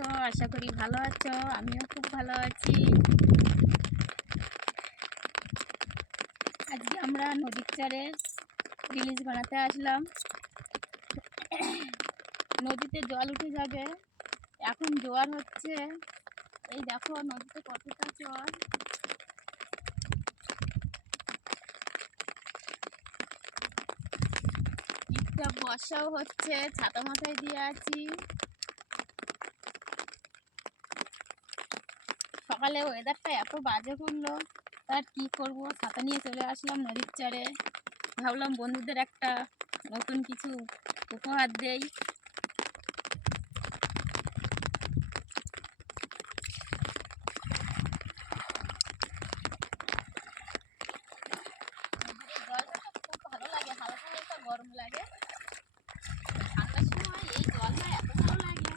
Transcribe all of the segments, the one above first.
আছো? আশা করি ভালো আছো। আমিও খুব ভালো আছি। আজকে আমরা নদীর চরে রিলিজ বানাতে আসলাম। নদীতে জল উঠে যাবে, এখন জোয়ার হচ্ছে। এই দেখো নদীতে কতটা জল। একটা বর্ষাও হচ্ছে, ছাতা মাথায় দিয়ে আছি। সকালে ওয়েদারটা এত বাজে করলো, তার কি করব, ছাতা নিয়ে চলে আসলাম নদীর চরে। ভাবলাম বন্ধুদের একটা নতুন কিছু উপহার দেই। জলটা খুব ভালো লাগে, হালকা হালকা গরম লাগে। ঠান্ডার সময় এই জলটা এত ভালো লাগে।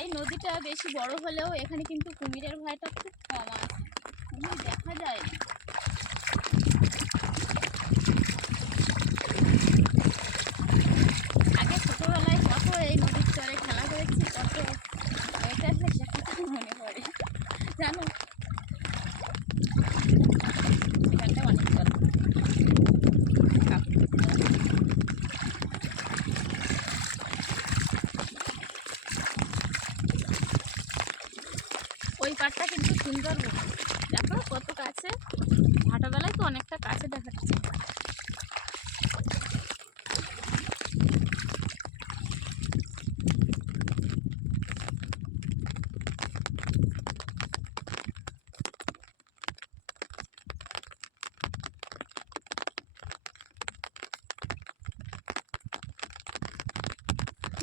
এই নদীটা বেশি বড় হলেও এখানে কিন্তু কুমিরের ভয়টা খুব কম আছে, কুমির দেখা যায় না। আগে ছোটবেলায় কত এই নদীর চরে খেলা করেছি, কত এটা আসলে সেখানে মনে পড়ে জানো। এখানটা অনেক জল। ওই পাড়টা কিন্তু সুন্দর, দেখো কত কাছে। ভাটাবেলায় তো অনেকটা কাছে দেখাচ্ছে।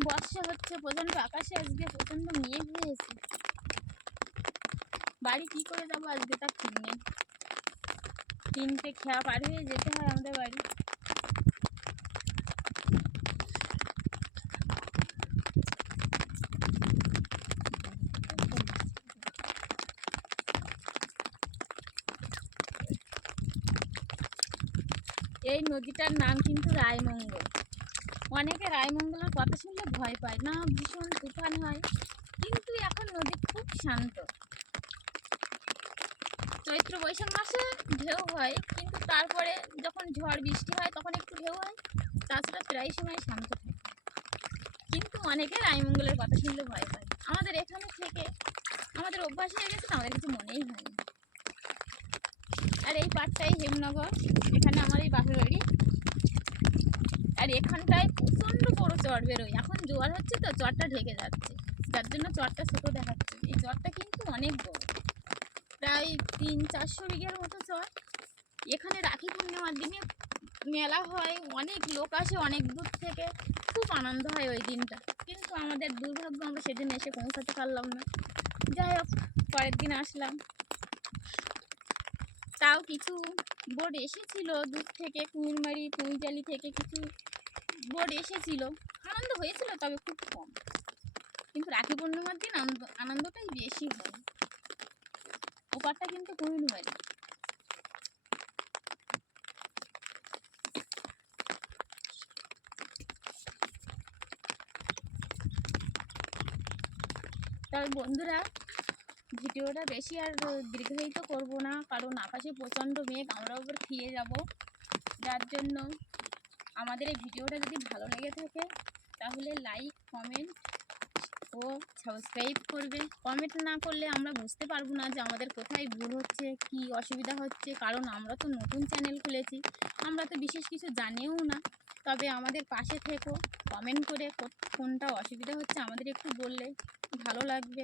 বর্ষা হচ্ছে প্রচন্ড, আকাশে আজকে প্রচন্ড মেঘ হয়েছে। বাড়ি কি করে যাবো আজকে তার ঠিক নেই। 3টে খেয়া পার হয়ে যেতে হয় আমাদের বাড়ি। এই নদীটার নাম কিন্তু রায়মঙ্গল। অনেকে রায়মঙ্গলের কথা শুনলে ভয় পায় না, ভীষণ তুফান হয়, কিন্তু এখন নদী খুব শান্ত। চৈত্র বৈশাখ মাসে ঢেউ হয়, কিন্তু তারপরে যখন ঝড় বৃষ্টি হয় তখন একটু ঢেউ হয়, তাছাড়া প্রায় সময় শান্ত থাকে। কিন্তু অনেকে রায়মঙ্গলের কথা শুনলে ভয় পায়। আমাদের এখানে থেকে আমাদের অভ্যাস হয়ে গেছে, আমাদের কিছু মনেই হয় না। আর এই পাড়টাই হেমনগর, এখানে আমার এই বাপের বাড়ি। আর এখানটায় প্রচন্ড বড় চর বেরোয়। এখন জোয়ার হচ্ছে তো চরটা ঢেকে যাচ্ছে, যার জন্য চরটা ছোট দেখাচ্ছে। এই চরটা কিন্তু অনেক বড়, প্রায় 300-400 বিঘার মতো চর। এখানে রাখি পূর্ণিমার দিনে মেলা হয়, অনেক লোক আসে অনেক দূর থেকে, খুব আনন্দ হয় ওই দিনটা। কিন্তু আমাদের দুর্ভাগ্য, আমরা সেদিন এসে পৌঁছাতে পারলাম না। যাই হোক, পরের দিন আসলাম। তাও কিছু বোট এসেছিল দূর থেকে, কুমিরমারি কুমিরজালি থেকে কিছু বোট এসেছিল, আনন্দ হয়েছিল, তবে খুব কম। কিন্তু রাখি পূর্ণিমার দিন আনন্দটাই বেশি হয়। ওপারটা কিন্তু কুমিরমারি। তবে বন্ধুরা, ভিডিওটা বেশি আর দীর্ঘায়িত করব না, কারণ আকাশে প্রচণ্ড মেঘ, আমরা ওপর খেয়ে যাব। যার জন্য আমাদের এই ভিডিওটা যদি ভালো লেগে থাকে তাহলে লাইক, কমেন্ট ও সাবস্ক্রাইব করবে। কমেন্ট না করলে আমরা বুঝতে পারবো না যে আমাদের কোথায় ভুল হচ্ছে, কি অসুবিধা হচ্ছে, কারণ আমরা তো নতুন চ্যানেল খুলেছি, আমরা তো বিশেষ কিছু জানিও না। তবে আমাদের পাশে থেকো, কমেন্ট করে কোনটা অসুবিধা হচ্ছে আমাদের একটু বললে ভালো লাগবে।